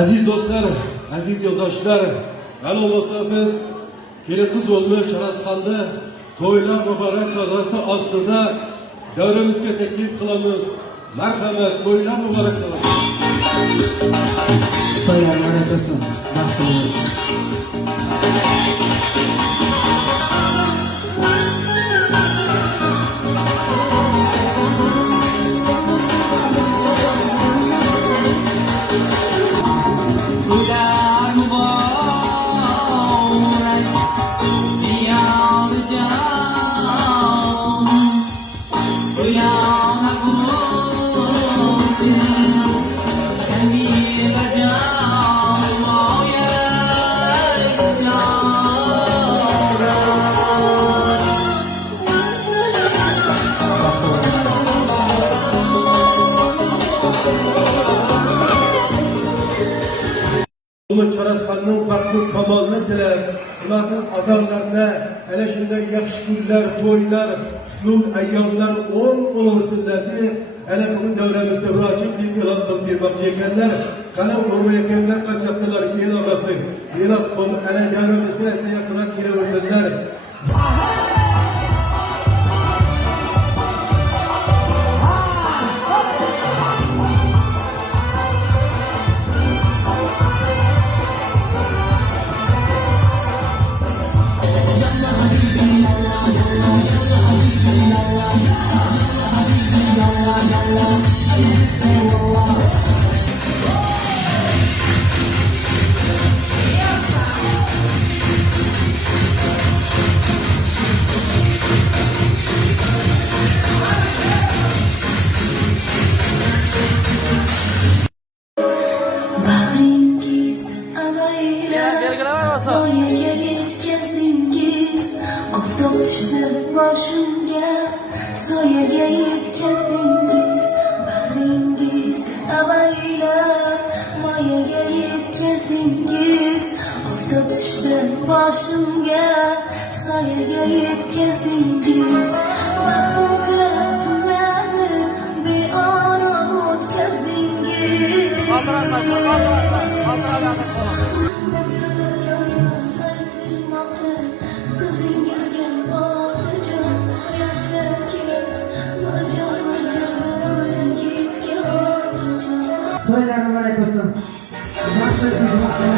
Aziz do'stlar, aziz yo'ldoshlar, mana bo'lsa biz kelin o'lmi Charasxonda to'ylar muborak sadosi ostida davrimizga taklif qilamiz. Marhamat, to'ylar muborak bo'lsin. To'ylar muborak bo'lsin. Baxtimiz. Charasxonning baxtli kamolini tilab, ularning odamlarga ana shunday yaxshi kunlar, to'ylar, qutlug' ayyomlar o'lsin-deb, ana bugun davramizda murojaat e'lon qilib bermoqchi ekanlar. Qani o'rmayotganlar qanchaqalar e'lon qilsin. E'lon qilib, ana davramizda sayaqlab kelaversinlar. Voyaga yetkazdingiz, oftob tushsa boshimga, soyaga yetkazdingiz, bag'ringizda avaylab. Voyaga yetkazdingiz, oftob tushsa boshimga, soyaga yetkazdingiz, baxtim tilab tunlarni beorom o'tkazdingiz. To'ylar muborak bo'lsin. To'ylar muborak,